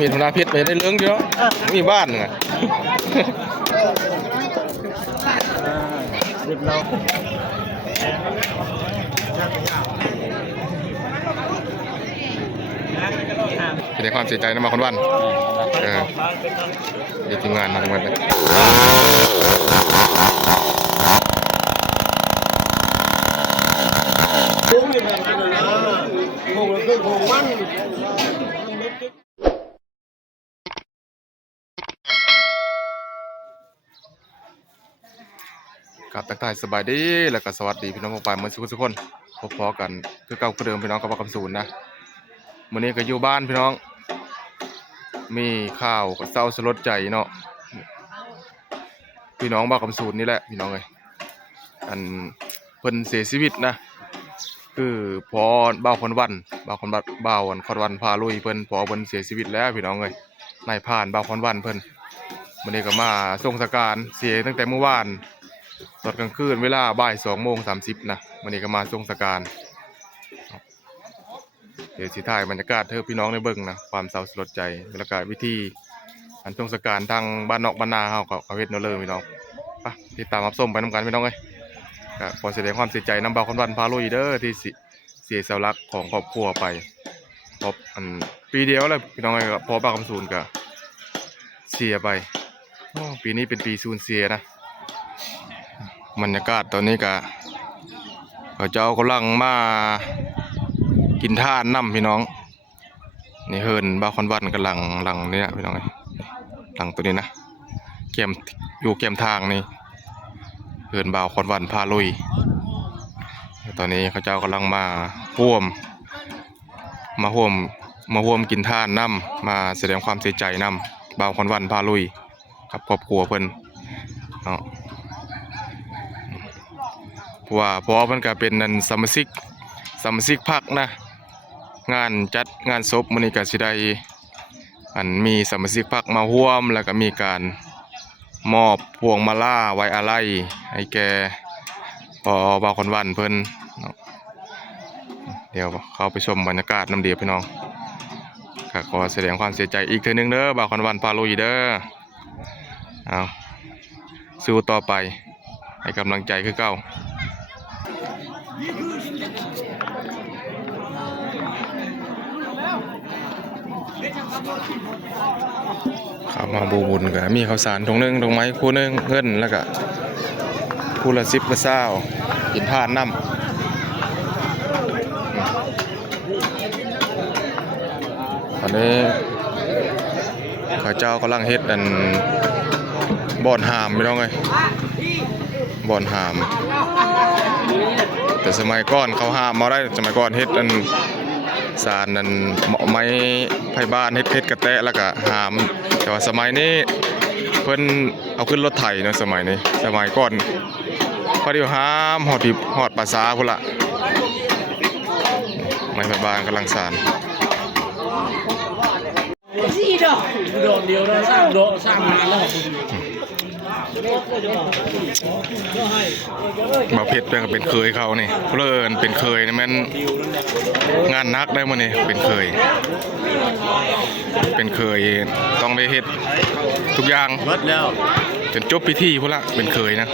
มีธนาพิษไปได้เรื่องเยอะมีบ้านไงเรียบเราแสดงความเสียใจนะมาคนวันเดี๋ยวทีมงานมาทั้งหมดเลยกับทักทายสบายดีแล้วก็สวัสดีพี่น้องผู้ปายเมื่อทุกคนพบกันคือเก่าคือเดิมพี่น้องกับคำศูนย์นะวันนี้ก็อยู่บ้านพี่น้องมีข้าวกับเศร้าสลดใจเนาะพี่น้องบ้าคำศูนย์นี่แหละพี่น้องเลยอันเพิ่นเสียชีวิตนะคือพอบ่าวคนวันบ่าวคนวันพาลุยเพิ่นพอเพิ่นเสียชีวิตแล้วพี่น้องเลยนายผ่านบ่าวคนวันเพิ่นวันนี้ก็มาส่งสการเสียตั้งแต่เมื่อวานตอนกลางคืนเวลาบ่าย2:30นะวันนี้ก็มาส่งสการเดี๋ยวสิถ่ายบรรยากาศเธอพี่น้องในเบิ่งนะความเศร้าสลดใจบรรยากาศวิธีอันส่งสการทางบ้านนอกบ้านนาเฮากับเฮ็ดเนาะเลยพี่น้องไปติดตามรับชมไปนำกันพี่น้องเอ้ยก็ขอแสดงความเสียใจนำบ่าวคนวันพาลุยเด้อที่เสียเสาหลักของครอบครัวไปพบอันปีเดียวแล้วพี่น้องเอ้ยก็พอบ่าวคำศูนย์ก็เสียไปปีนี้เป็นปีสูญเสียนะบรรยากาศตอนนี้ก็เขาเจ้ากำลังมากินท่าน้ำพี่น้องนี่เฮินบ่าวคนวันกำลังหลังนี่นะพี่น้องหลังตัวนี้นะเกมอยู่เกมทางนี่เฮินบ่าวคนวันพาลุยตอนนี้เขาเจ้ากำลังมาร่วมกินท่าน้ำมาแสดงความเสียใจน้ำบ่าวคนวันพาลุยกับครอบครัวเพิ่นว่าเพราะมันก็เป็นนันสมาชิกพรรคนะงานจัดงานศพมื้อนี้ก็สิได้มีสมาชิกพรรคมาร่วมแล้วก็มีการมอบพวงมาลัยไว้อาลัยให้แก่บ่าวคนวันเพิ่นเดี๋ยวเข้าไปชมบรรยากาศน้ำเดียวพี่น้องก็ขอแสดงความเสียใจอีกเทื่อนึงเด้อบ่าวคนวันพาลุยเด้อเอาสู้ต่อไปให้กำลังใจคือเก่าข้าวมาบูบุญก็มีข้าวสารถุงนึงถุงไม้คู่นึงเงินแล้วก็คู่ละ10ละ20กินทานน้ำตอนนี้ข้าเจ้ากำลังเฮ็ดบ่อนหามไม่ต้องเลยบ่อนหามแต่สมัยก่อนเขาหามมาได้สมัยก่อนเฮ็ดสารไม้ไผ่บ้านเฮ็ดกระแตะแล้วก็หามแต่ว่าสมัยนี้เพิ่นเอาขึ้นรถไถเนาะสมัยนี้สมัยก่อนพอดีหามหอดภาษาพุ่นละไม้ไผ่บ้านกำลังสาร4 ดอกเดียวนะ3 ดอก3 งานแล้วมาเพชรเป็นเคยเขานี่เลินเป็นเคยนี่มันงานนักได้มาเนี่ยเป็นเคยต้องได้เฮ็ดทุกอย่างหมดแล้วจนจบพิธีพุ่นละเป็นเคยนะ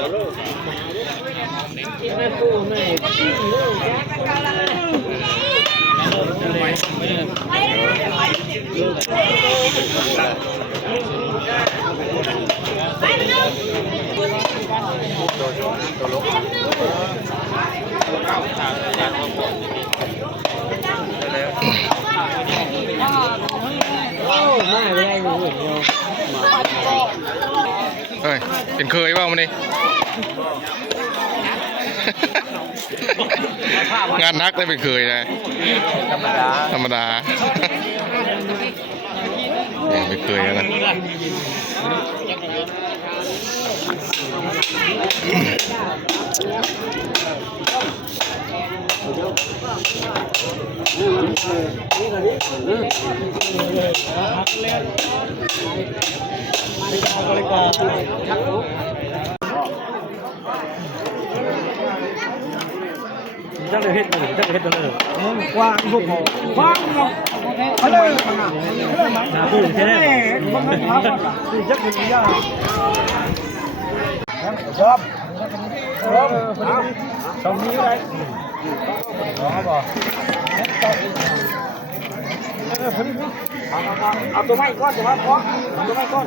เฮ้ยเป็นเคยบ้างมันนี่งานนักได้เป็นเคยนะธรรมดาไม่เคยนะ จังเลยเฮ็ดเลยจังเลยเฮ็ดเลย กว้างพวกกว้างเนาะเขาเลย แค่นี้ มันไม่ทับอ่ะจักเป็นยากชอบตรงนี้อะไรเอาตัวไม้ก้อนตัวไม้ก้อนตัวไม้ก้อน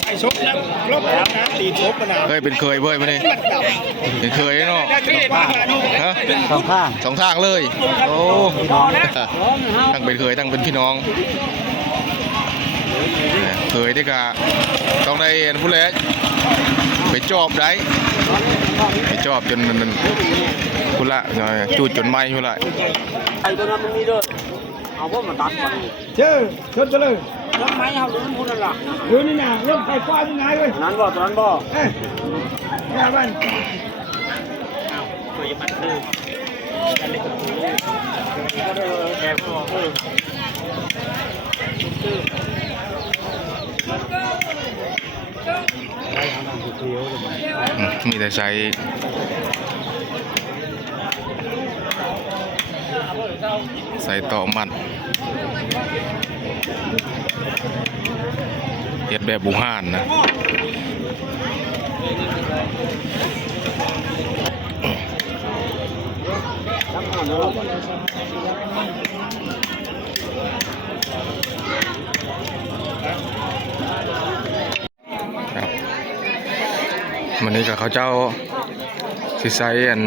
ใส่ชุบแล้วลบแล้วนะตีชุบกันนะ เฮ้ยเป็นเคยเว้ยมาเนี่ยเป็นเคยเนาะฮะ สองข้าง สองทางเลยโอ้ทั้งเป็นเคยทั้งเป็นพี่น้องเคยได้กะต้องได้ผู้เล็กไปจอบได้ไปจอบจนมันคุณละจูดจนไหม้คุณละ ไอ้ตัวนั้นมันมีด้วยเอาพวกมาตัดมัน เชื่อชนเลย แล้วไม้เอาตัวนั้นพูดนั่นล่ะ ดูนี่นะเริ่มไฟฟ้ายังไงเว้ย นั้นบ่ตัวนั้นบ่ เอ้ยนี่บ้าน ตัวยังมันดื้อกันเล็กกับตัวก็ได้แกก็มีแต่ใช้ใส่ต่อมันเฮ็ดแบบบูฮานนะวันนี้กับเขาเจ้าสิใส่อัน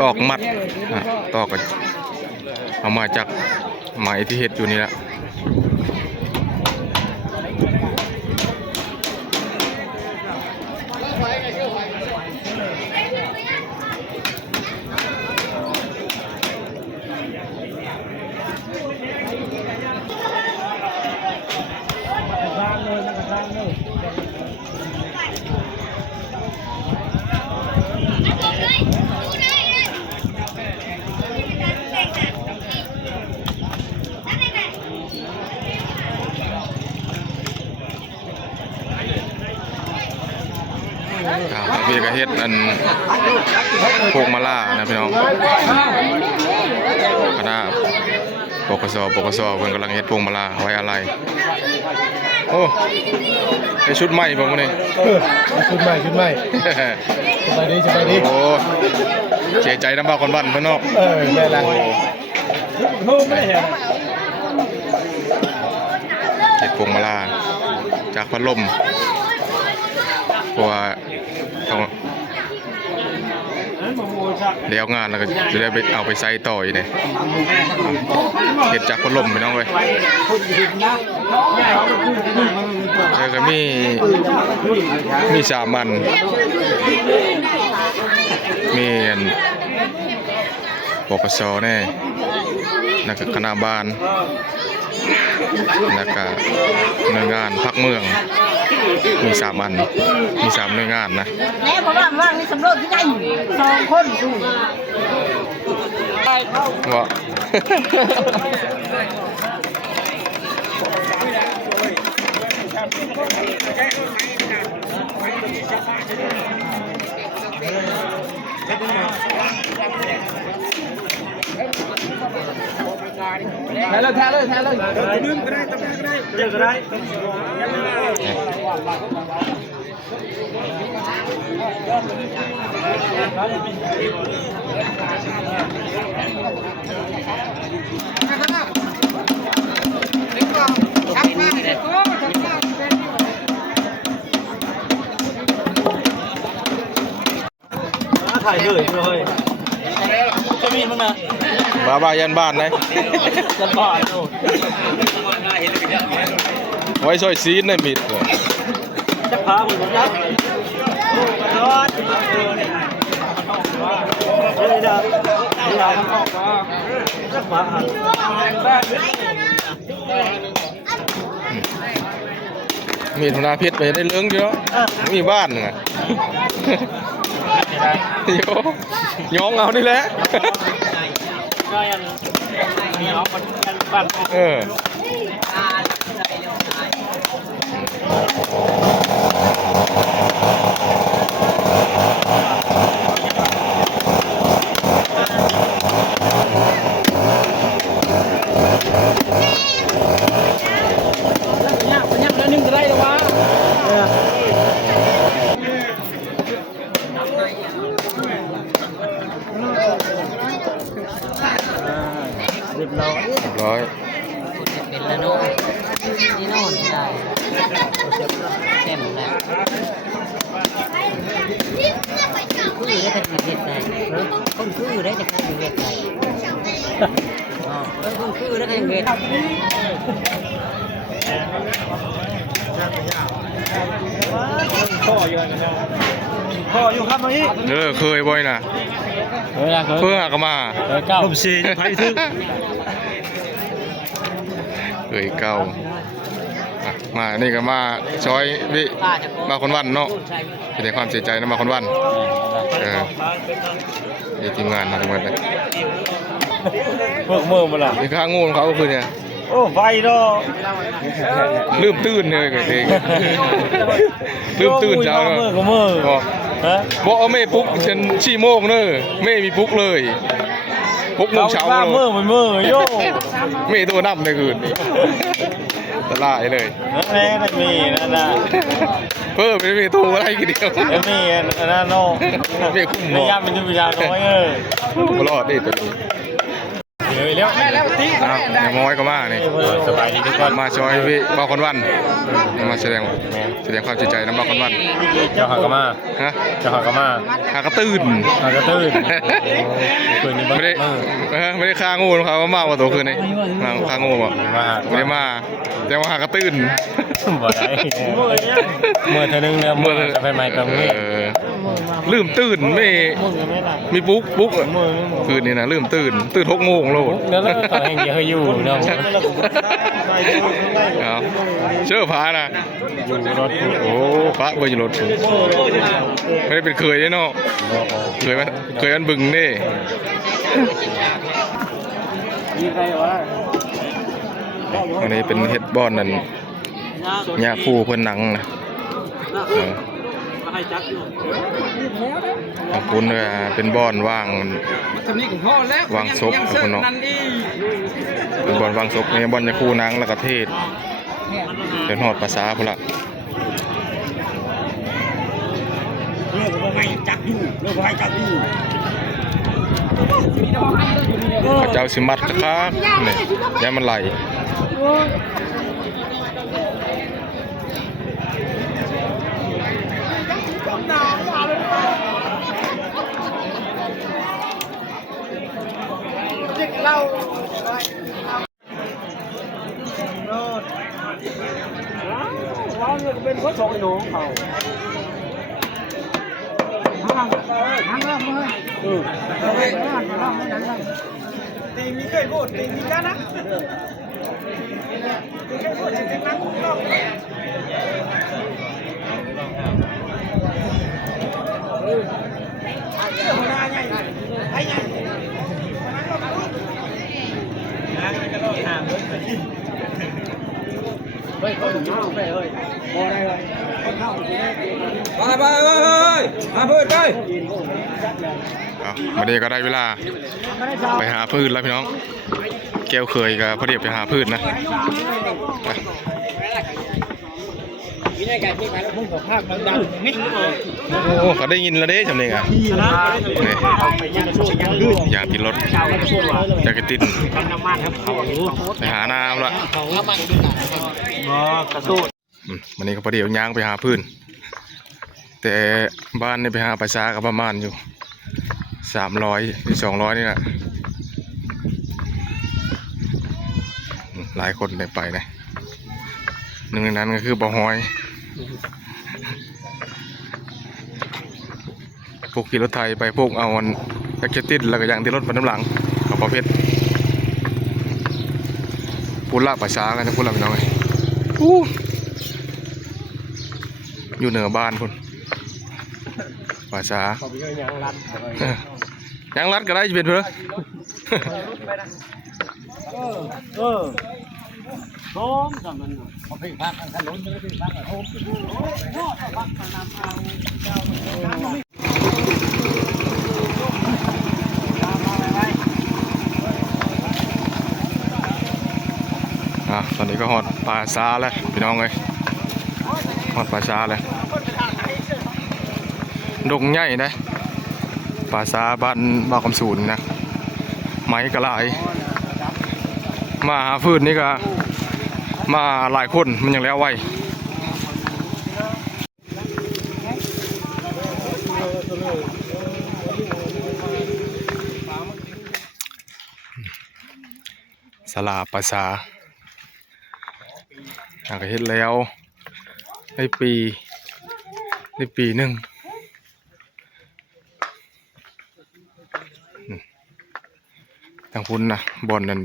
ตอกมัดตอกเอามาจากไหมที่เฮ็ดอยู่นี่แหละพี่ก็เฮ็ดอันพวกมาล่านะพี่น้องคณะปกสเพิ่นกำลังเฮ็ดพวงมาล่าไว้อะไรโอ้ไอชุดใหม่ผมนี่ ชุดใหม่สบายดี โอ้เสียใจน้ำบ้าคนบ้านเพิ่นเนาะ แม่ละ โน้ไม่เห็น เฮ็ดพวงมาล่าจากพัดลมเพราะว่าต้องเดี๋ยวงานแล้วก็จะได้ไปเอาไปใส่ต่ออีกเนี่ยเฮ็ดจากพัดลมพี่น้องเว้ยแล้วก็มีสามัญมีอันปกสแน่แล้วก็คณะบาลแล้วก็หน่วยงานภาคเมืองมี3 อันมี3หน่วยงานนะ แม่บอกว่ามีสำรวจที่ไหน2 คนดู ว่า แท้เลยดึงก็ได้ตะก็ได้เจอก็ได้ถ่ายเลยจะมีมั้งนะ บ้ายันบ้านไหน จะบ้าโน่ ไว้ซอยซีนในมิดเลย จะพาผมนะร้อนเลยนะนี่เราข้างนอกมาจะมาหันบ้าน มีธนาเพชรไปได้เรื่องเยอะมีบ้านไงโยย้องเอานี่แหละ ก็ยังมีน้องมันกันบ้าน คือได้แต่เฮ็ดได้คนคือได้แต่เฮ็ดได้อ๋อคนคือได้แต่เฮ็ด พ่ออยู่กันเนาะพ่ออยู่ครับมาอีก เคยบ่อยนะ เวลาเขา เพื่อก็มา เก้าผมซีจะไปถึง เคยเก่าอ่ะมานี่ก็มาซอยวิมาคนวันเนาะแสดงความเสียใจนะมาคนวันนี่ทีมงานมาทั้งหมดเลย พวกมือมาละ นี่ข้างงูของเขาก็คือเนี่ย โอ้ไฟเนาะ ลืมตื่นเลยเองลืมตื่นเช้า มือกับมือฮะ บอกเอาเมย์ปลุ๊กฉัน4 โมงเนอะเมย์มีปลุ๊กเลย6 โมงเช้า มื เล อย มือโย่ เมย์ตัวนับในคืนนี้ตะลายเลย นั่นแหละนั่นมีนั่นน่ะ เพิ่มไม่มีตัวอะไรกี่เดียว นั่นมีนั่นโน่ในยามเป็นวิญญาณน้อยรอดดิตัวนี้ เลยแล้วแม่แล้วตี อ้าวในม้อยก็มานี่ สบายดีทุกคน มาช่วยพี่บ่าวคนวันมาแสดงความเสียใจน้ำบ่าวคนวัน เจ้าหากมา ฮะ เจ้าหากมา หากระตื่น หากระตื้นคืนนี้ ไม่ได้ไม่ได้ฆ่างูนะครับว่ามาว่าตัวคืนนี้ฆ่างูบ่ไม่ได้มาแต่ว่าหากระตื่น บ่ได้เมื่อเธอนึงเนี่ยเมื่อจะไปใหม่ตรงนี้ ลืมตื่นไม่มีปุ๊กคืนนี้นะลืมตื่น6 โมงโลด แล้วก็แห่งเดียวอยู่เนาะ เชื่อพานะ อยู่รถ โอ้พระบนรถไม่ได้เป็นเคยเนาะเคยมันบึงนี่อันนี้เป็นเฮ็ดบอนนั่นยาคู่เพื่อนหนังนะขอบคุณเป็นบอนว่างศพคนเนาะเป็นบอนว่างศพนี่บอนยาคู่หนังแล้วก็เทศเป็นหอดภาษาพุ่นละเจ้าสิมัดครับนี่ย้ายมันไหลเป็นคนส่งไอ้หนูเขา ตีมีเคยพูดตีมีกันนะตีเคยพูดตีนั่งนอกเฮ้ยคนหนุ่มน้องไปเฮ้ยพอได้เลยไปมาเพื่อนไปวันนี้ก็ได้เวลาไปหาพืชแล้วพี่น้องแก้วเคยกับพอดีไปหาพืชนะโอ้เขาได้ยินแล้วเด้จำเนียงอ่ะอย่างติดรถอยากติดไปหาน้ำละวันนี้ก็พอดีย่างไปหาพืชแต่บ้านนี่ไปหาปลาซากับประมาณอยู่300 หรือ 200นี่แหละหลายคนได้ไปนะหนึ่งในนั้นก็คือบ่อหอยพวกขี่รถไทยไปพวกเอาอันแจ็คเก็ตติดแล้วก็อย่างที่รถไปน้ำหลังกับประเภทพูดละปลาซากันจะพูดละพี่น้องเลยอยู่เหนือบ้านคุณภาษายังรัดก็ได้จะเป็นเพื่อพร้อมสำมันเอาไปพักถนนจะไปพักโอ้ตอนนี้ก็หอดปลาซาแล้วพี่น้องเลยหอดปลาซาเลยดงใหญ่นะปลาซาบ้านบ่าวคำสูนนะไม้กระไรมาหาฟืนนี่ก็มาหลายคนมันยังแล้วไว ศาลาภาษาก็เฮ็ดแล้วได้ปีหนึ่งทางพุ่นนะบอนนั่น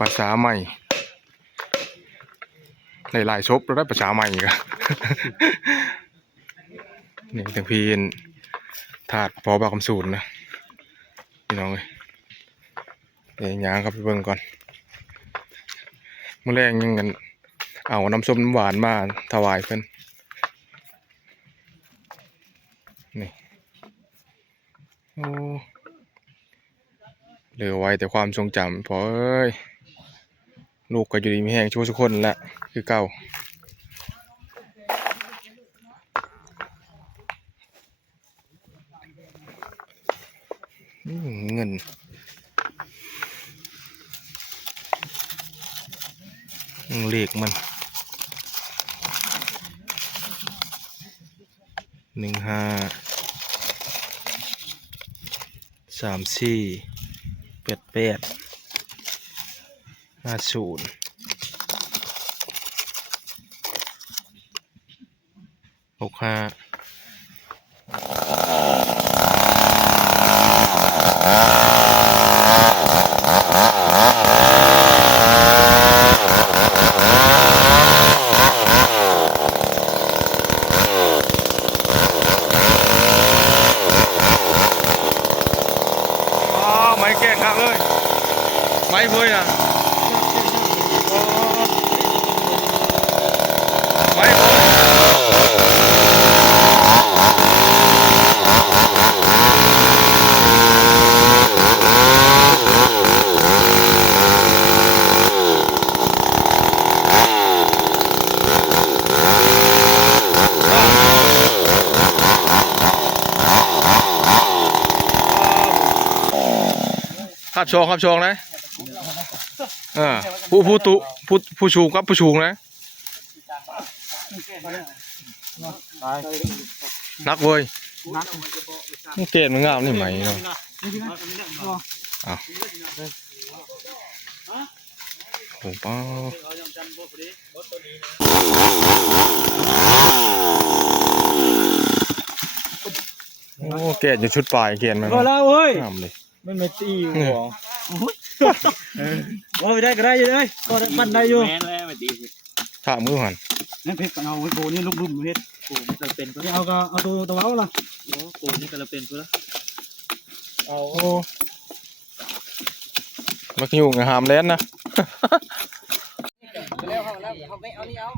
ภาษาใหม่หลายๆศพแล้วได้ภาษาใหม่อีกอะ นี่ทางพีนถาดพอบาคำสูนนะพี่น้องเลยเดี๋ยวย่างครับไปเบิ่งก่อนมื้อแรกยังกันเอาน้ำส้มน้ำหวานมาถวายเพิ่นนี่โอ้เหลือไว้แต่ความทรงจำพอเอ้ยลูกก็อยู่ดีมีแห้งชั่วทุกคนแหละคือเก่าเงินเลขมันไม้แก่ครับเลยไม้เพื่อนนะไม้เพื่ครับชงนะผู้ชูครับผู้ชูนะนักเว้ยมันเกณฑ์มันงามนี่ไหมเนาะโอ้ป้าโอ้เกณฑ์อยู่ชุดปลายเกณฑ์มัน ก็แล้วเว้ย งามเลย ไม่ตีหัวว่าไปได้ก็ได้อยู่เลยก็มันได้อยู่ แม่นแล้วมาตี ถามมือหัน นั่นเพชรกันเอาไว้โบนี่ลุ่มๆเพชร กูมันจะเป็นก็ เอาก็เอาตัวเอาล่ะ โอ้กูนี่ก็จะเป็นกูแล้ว เอา โอ้มักอยู่กับหามแลนนะ แล้วเขาไม่เอานี่เอา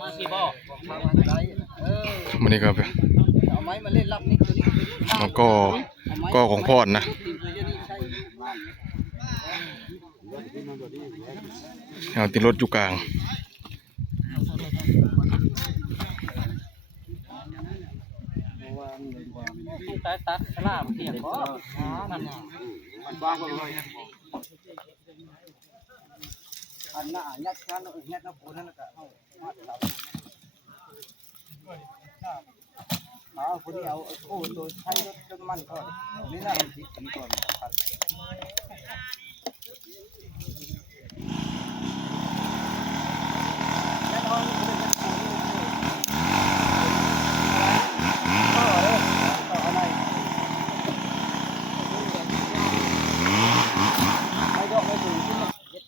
มาสิบ่ มันนี่ก็ เอาไม้มาเล่นรับนี่ตัวนี้ มันก็ของพ่อนะเอาติดรถอยู่กลางตัดสลามเพียงบ่นั่นน่ะมันวางไว้เลยอันน่ะยัดคันยัดน้ำปูนั่นก็เอาคนนี้เอาโอ้ตัวใช้รถจนมันก่อนนี่น่ามันติดกันก่อนครับ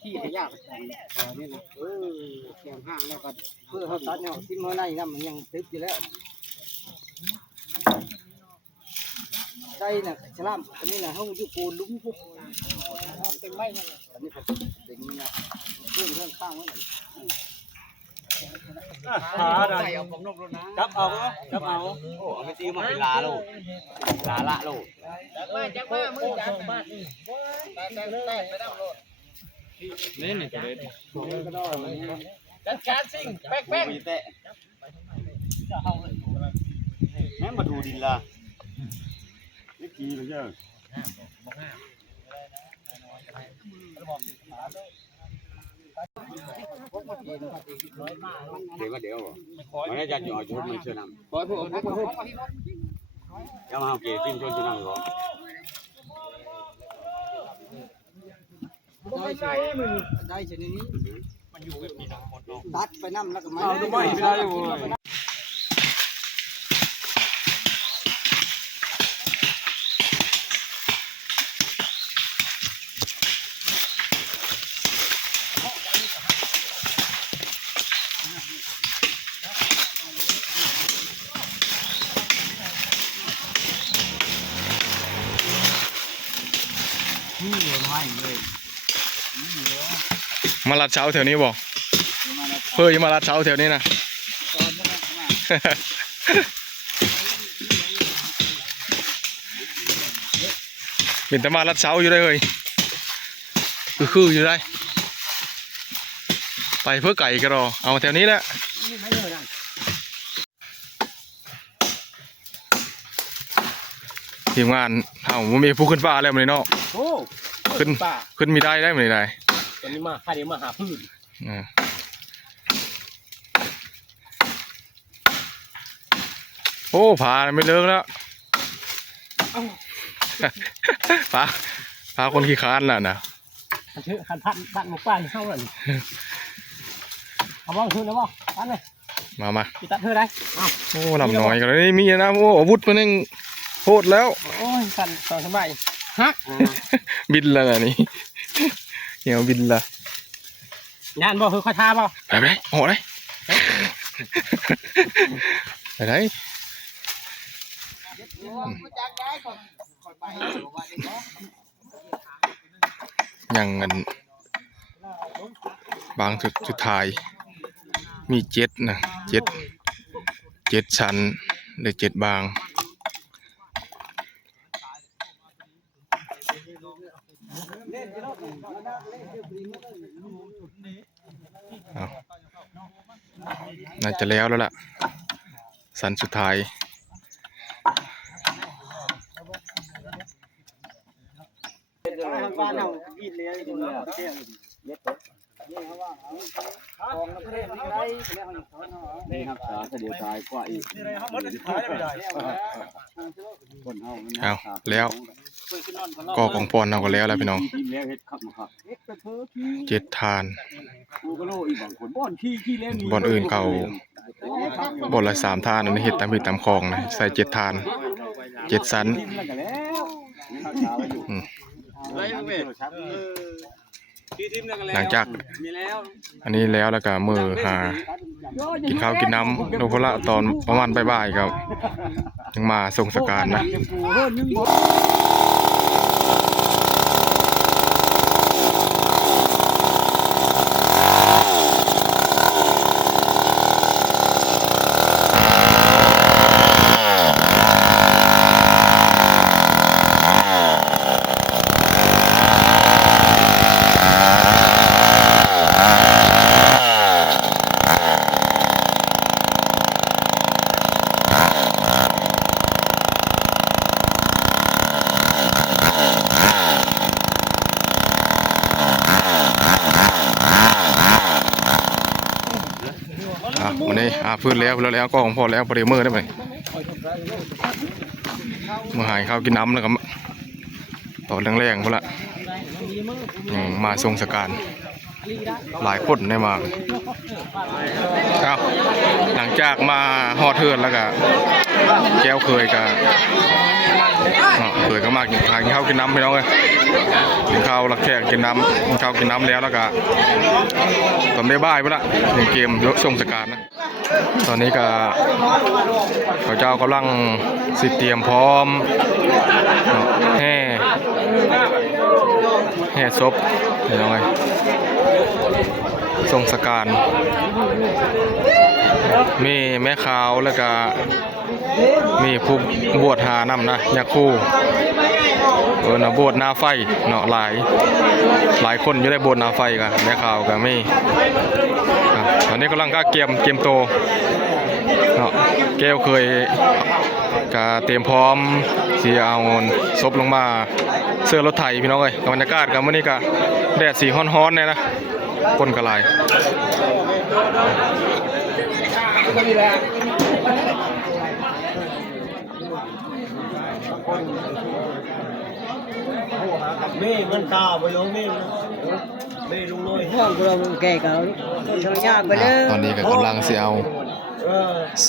ที่ขยะนี่นะแข่งห้างแล้วก็เพื่อเขาตัดเนี่ยที่เมื่อไหร่นะมันยังติดอยู่แล้วได้น่ะฉลามอันนี้น่ะเขาอยู่โกนลุ้มพวกเป็นไม้เนี่ยอันนี้ผมเป็นนะเพื่อนข้างไว้หน่อยใส่เอาของนกรถนะจับเอาโอ้เอาไปตีมาเป็นลาโลลาละโลจักมามือจับบ้านนี่แต่ไปได้โลนี่นี่จะเลยจัดการสิ่งแป๊กแป๊กแม่มาดูดินละนี่กี่เลยเจ้าเดี๋ยวมันจะหย่อชุดมันเชื่อนำปล่อยพวกจะมาเอาเกศจิ้มชนเชื่อนำหรอ ได้ชนิดนี้ มันอยู่แบบนี้เนาะหมดเนาะ ตัดไปน้ำแล้วก็ไม่ เอาดูไม่ได้อยู่ นี่เลยไม่เลย มาลัดเช้าแถวนี้บ่เฮ้ยมาลัดเช้าแถวนี้นะ เป็นแต่มาลัดเช้าอยู่ได้เลยคืออยู่ได้ไปเพื่อไก่ก็รอเอาแถวนี้แหละทีมงานเอามันมีผู้ขึ้นฟ้าแล้วมันเนาะ โอ้ ขึ้นมีได้ไหมได้ ตอนนี้มาข้าเดี๋ยวมาหาพืช โอ้ผาไม่เลิกแล้วผาคนขี้ค้านน่ะนะ คันพันบ้านหมู่บ้านเข้าเลยเอาบ้างคือแล้วบ้างตัดเลย มา พี่ตัดเธอได้ โอ้ลำน้อยกันเลยมีนะโอ้อาวุธมันยังโหดแล้ว โอ้ยสั่นสองสบายฮัก บินแล้วนะนี่เหี่ยวบินละ งานบ่คือข้าทาบ่ ไปไหนโอ้ไหนไปไหนยังเงินบางสุดท้ายมี7นะ7ชั้นหรือ7บางน่าจะแล้วล่ะสันสุดท้ายบ้านเรากินเลยจริงๆเที่ยงเล็ดนี่เขาว่าเอาของประเทศนี้ได้นี่ครับสาเดียวตายกว่าอีกคนเอา เอาแล้วก็ของปอนเอาก็แล้วพี่น้อง7 ทานบ่อนอื่นเขาบ่อนละ3 ทานอันนี้เฮ็ดตามที่ตามคลองนะใส่7 ทาน7 สันหลังจากอันนี้แล้วก็มือหากินข้าวกินน้ำโนพละตอนประมาณบ่ายๆครับยังมาส่งสการนะวันนี้พื้นแล้วก็ของพอแล้วพอดีมือได้ไหมมือหายข้าวกินน้ำแล้วก็ต่อแรงๆพอละมาทรงสการหลายคนได้มาหลังจากมาฮอดเทือนแล้วก็แก้วเคยก็มากินข้าวกินน้ำพี่น้องเลยกินข้าวรักแขกกินน้ำกินข้าวกินน้ำแล้วก็ตอนได้บ่ายไปละเล่นเกมยกทรงสการนะตอนนี้ก็เขาเจ้ากำลังสิเตรียมพร้อมแห่ศพเห็นไหมทรงสการมีแม่ขาวแล้วก็มีผู้บวชหานำนะยาคู่นะบวชหน้าไฟเนาะหลายคนอยู่ได้บวชหน้าไฟกันแม่ขาวก็มีตอนนี้กำลังก็เกมโตเนาะแก้วเคยก็เตรียมพร้อมที่เอาศพลงมาเสื้อรถไถพี่น้องเลยบรรยากาศกันวันนี้ก็แดดสีฮ้อนๆเนี่ยนะคนกระไร แม่มันตาไปแล้วแม่แม่ลุงน้อย ห้องเราแก่เขาคนทำยากไปเลย ตอนนี้ก็กำลังสิเอา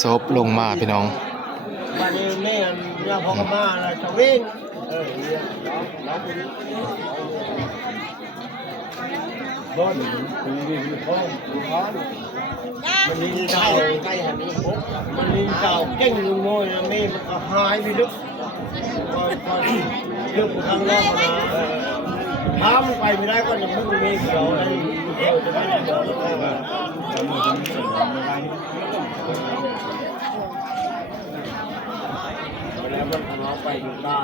ศพลงมาพี่น้อง วันนี้แม่เนี่ยพอกมาแล้วจะวิ่งบอลมันนี่เจ้ามันนี่เจ้าเก่งลุงน้อยนะแม่มันก็หายไปลึกลึกทางนอกมาถ้ามันไปไม่ได้ก็จะมุ่งเมฆเขียวอะไรจะไม่ได้บอกแล้วมันน้องไปอยู่ได้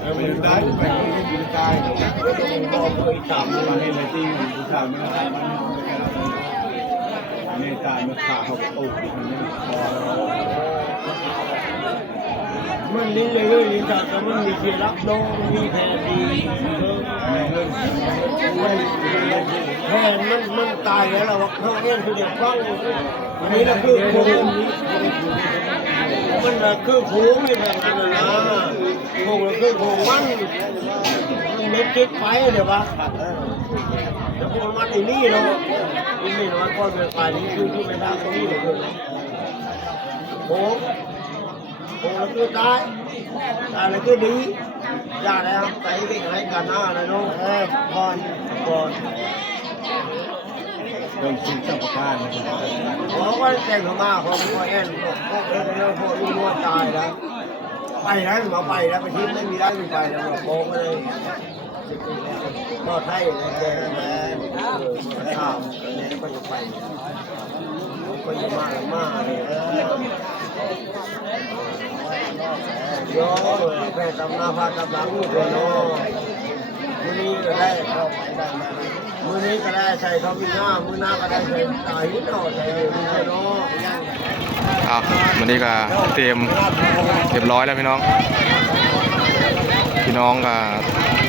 แล้วมันได้ไปอยู่ได้แล้วก็ต้องบอกเลยตามมาให้เลยที่อยู่ตามไม่ได้มันนี่ตามมันขาเขาโอ้มันลิ้นเลยลิ้นจากแต่มันมีเสียรับน้องมีแผลดีแผลมันตายแล้วเราเขาเองคือเด็กฟังอันนี้เราคือโค้งมันคือโค้งไม่แบบนั้นนะโค้งเราคือโค้งมันเม็ดจิตไปเดี๋ยววะเดี๋ยวพวกมันอีนี่เนาะอีนี่เนาะก็เป็นไปนี่คือไม่ได้ตรงนี้เลยโค้งเราคือตายเราคือดีอย่าแล้วไปวิ่งให้กันหน้าเลยน้องก่อนโดนชิงเจ้าประการเขาก็แต่งมาของพ่อแอนพวกเรื่องพวกลูกวัวตายแล้วไปแล้วมาไปแล้วไปทิ้งไม่มีได้ไม่ไปแล้วโค้งเลยก็ไทยแกข้าวเนี่ยก็จะไปก็จะมาเลยโย่แม่ตำนาพาตำหลังตัวน้อมือนี้ก็ได้มือนี้ก็ได้ใส่ข้าวมีหน้ามือหน้าก็ได้ใส่ตาหินเอาใส่มือน้อ วันนี้ก็เตรียมเรียบร้อยแล้วพี่น้องกับ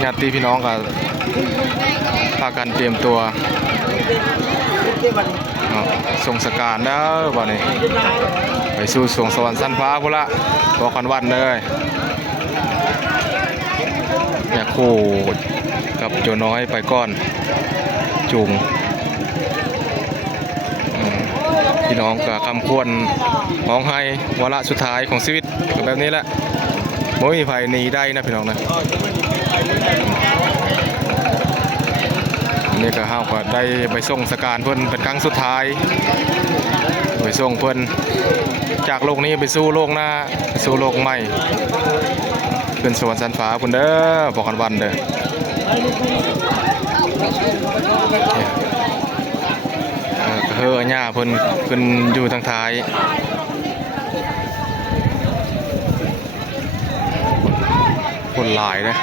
ญาติพี่น้องกับพากันเตรียมตัวส่งสการแล้วบ่นี้ไปสู่สวงสวรรค์สั้นฟ้าพุ่นละบอกกันวันเลยอยากคู่กับโจน้อยไปก่อนจุงพี่น้องกับคำควรมองให้วาระสุดท้ายของชีวิตแบบนี้แหละไม่มีไฟหนีได้นะพี่น้องนะนี่ก็ห้าวก็ได้ไปส่งสการเพิ่นเป็นครั้งสุดท้ายไปส่งเพิ่นจากโลกนี้ไปสู่โลกหน้าไปสู่โลกใหม่เป็นสวรรค์สันฟ้าพุ่นเด้อบอกกันวันเด้อเฮ้อหญ้าเพิ่นอยู่ทางท้ายคนหลายนะ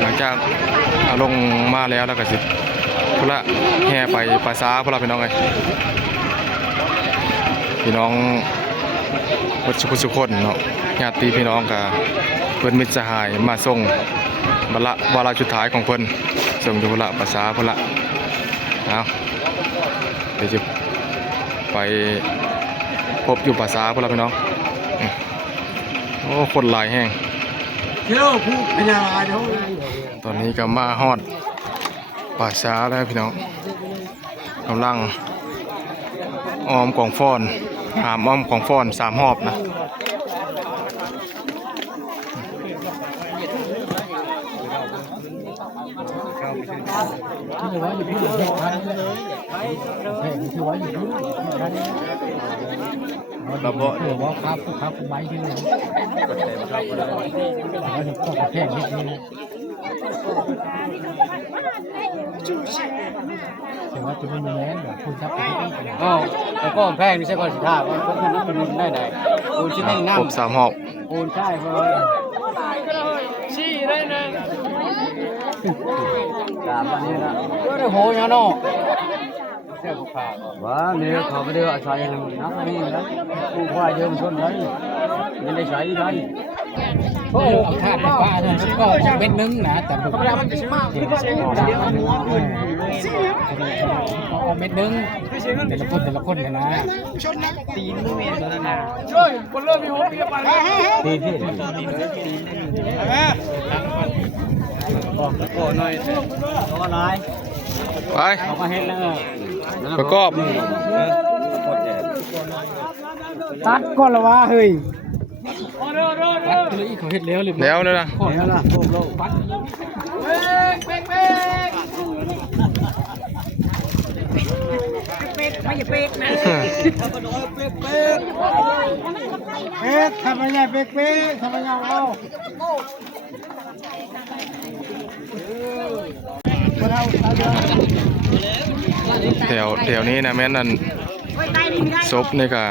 หลังจากเอาลงมาแล้วก็สิพุ่นละแห่ไปปลาซาพุ่นละพี่น้องไงพี่น้องวัดสุขคนเนาะญาติพี่น้องกับเพิ่นมิตรสหายมาส่งวาระสุดท้ายของเพิ่นส่งอยู่พุ่นละปลาซาพุ่นละเอาเดี๋ยวจะไปพบอยู่ปลาซาพุ่นละพี่น้องโอ้คนหลายแห้งตอนนี้ก็มาฮอดป่าช้าแล้วพี่น้องกำลังอ้อมกองฟ้อนหามอ้อมกองฟ้อน3 รอบนะระเบิดหรือว่าครับไม้ที่นี่ก็ใช้มาครับแล้วก็แท่งนิดนึง แต่ว่าจะไม่มีแม้แบบคุณทับไป ก็แต่ก็แพงนี่ใช่ก่อนสิท่าว่าคนนั้นเป็นได้ไหนคุณชิ้นให้น้ำ ครบ3หอบ คุณใช่เพราะชี้ได้นะตามอันนี้นะก็ได้โหยเนาะเสื้อผ้าว่าเนี่ยเขาไม่ได้อาศัยอย่างนั้นอันนี้นะผู้ควายเดินชนได้ไม่ได้ใช้ได้ โอ้เอาธาตุในป้าเนี่ยมันก็เม็ดนึงนะแต่ผมเอาเม็ดนึงแต่ละคนเนี่ยนะตีนมือเมียตัวนั้นช่วยคนเริ่มมีหัวเปียกไปตีพี่ก็หน่อยก็น้อย ไป เขาก็เห็นแล้วประกอบ ตัดก่อนละวะเฮ้ยตัดเลยเขาเห็ดแล้วหรือ แล้วเลยนะ เห็นแล้วโลกโลกปัด ทำอะไรเป๊กทำอะไรเอา แถวนี้นะแม่นนั่นซบนี่ก็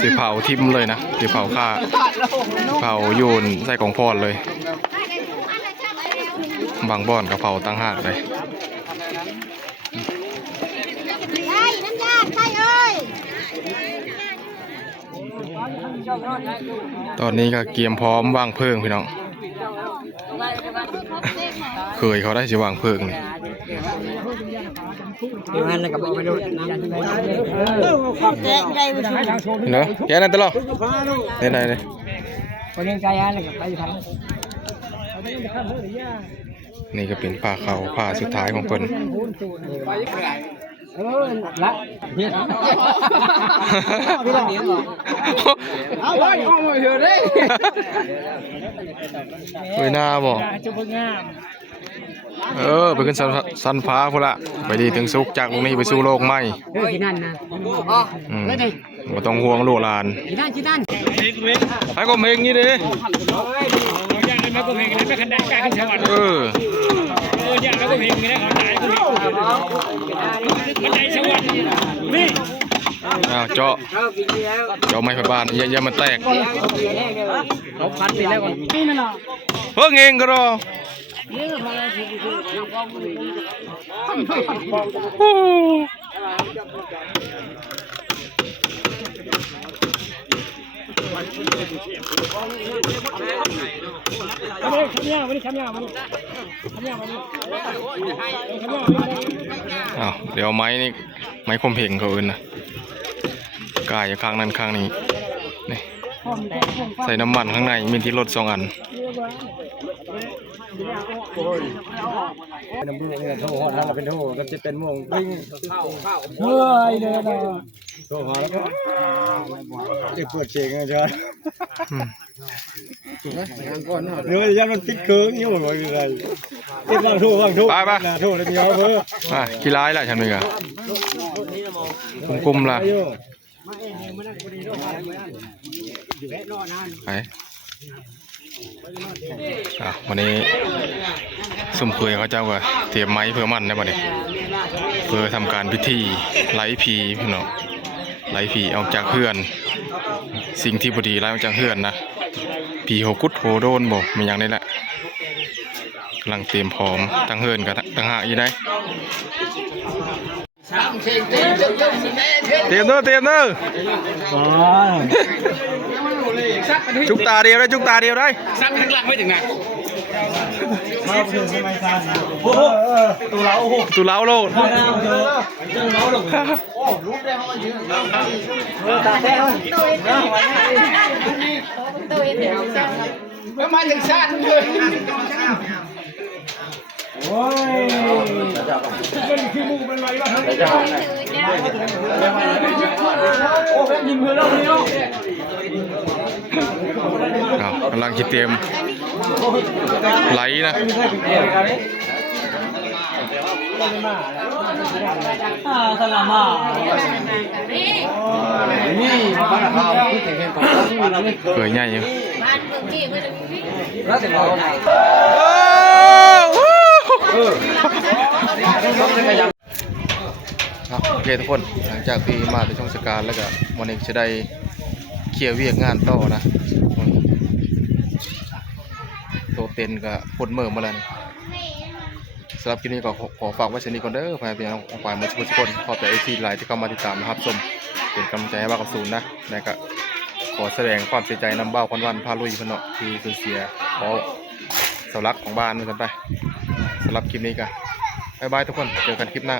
สีเผาทิมเลยนะสีเผาฆ่าเผาโยนใส่กองพอดเลยบางบ่อนกับเผาตั้งหากเลย ใช่น้ำยาใช่เอ้ย ตอนนี้ก็เกียมพร้อมวางเพลิงพี่น้องเคยเขาได้สิวางเพลิงนี่ งานอะไรกับไปดู แกะใจมัน เนอะแกนั่นตลอดไหนเลย คนเลี้ยงใจอะไรกับไปทำ นี่ก็เป็นผ้าเขาวผ้าสุดท้ายของเพิ่น ละเฮียเอาไว้เอามาเถอะเด้ เฮ้ยหน้าบ่ จะเพิ่งงาม ไปขึ้นสันฟ้าพุ่นละไปดีถึงสุกจากตรงนี้ไปสู่โลกใหม่ ที่นั่นนะ บ่ต้องห่วงลูกหลาน ที่นั่น ไปก็เมงนี่เด้ อย่างนั้นมาก็เพลงนั้นไม่คันได้กล้าขึ้นสวรรค์อย่างนั้นก็เพลงนี้เขาตายก็คันได้สวรรค์นี่ เจาะไม้ไฟบ้านอย่ามันแตก เขาพันไปแล้วนี่น่ะ เพิ่งเองก็รอเดี๋ยวไม้นี่ไม้คมเพงเขาอื่นนะกายข้างนั้นข้างนี้นี่ใส่น้ำมันข้างในมีที่รถ2 อัน น้ำมือเนี่ยโทรหอเราเป็นโทรก็จะเป็นม่วงปิ้ง เฮ้ยเลยนะ โทรหาแล้วก็จะปวดเชงไงจ๊ะเดี๋ยวยันมันติดเคืองนี่หมดเลยอะไรติดบางโทรบางโทรโทรเลยมีเอาเพิ่ม กี่ร้ายล่ะฉันมึงอะกุมล่ะไปวันนี้สุ่มคุยเขาเจ้าก็เตรียมไม้เพื่อมันนะบัดนี้เพื่อทำการพิธีไล่ผีพี่น้องไล่ผีออกจากเฮือนสิ่งที่บดีไล่ออกจากเฮือนนะผีโหกุดโหโดนบอกมีอย่างนี้แหละกำลังเตรียมพร้อมตั้งเฮือนกับตั้งหาอยู่ได้เตรียมเด้อจุกตาเดียวได้สั่งข้างหลังไม่ถึงนะ ตุลาโลดแล้วมาถึงชาติเลยโอ้ยมันคือมูเป็นไรวะทั้งนี้โอ้แม่ยิงเพื่อนเราเนี่ยกำลังคิดเตรียมไหลนะ สลามานี่บ้านเราผู้แข่งกันบ้านเราไม่ เคยใหญ่อยู่ แล้วแต่เราไหน ครับโอเคทุกคนหลังจากที่มาในช่วงสการแล้วก็วันนี้จะได้เคลียร์เวียกงานต่อนะโตเต็นกับพ่นเมื่อมาแล้วนี่สำหรับคลิปนี้ก็ขอฝากไว้เช่นนี้ก่อนเด้อพายเป็นของฝ่ายมือทุกคนขอบใจไอทีไลน์ที่เข้ามาติดตามนะครับชมเป็นกำลังใจให้บ้ากับศูนย์นะและก็ขอแสดงความเสียใจนำเบ้าควันวันพาลุยพนเนาะที่สูญเสียเพราะเสาหลักของบ้านเหมือนกันไปสำหรับคลิปนี้ก็บ๊ายบายทุกคนเจอกันคลิปหน้า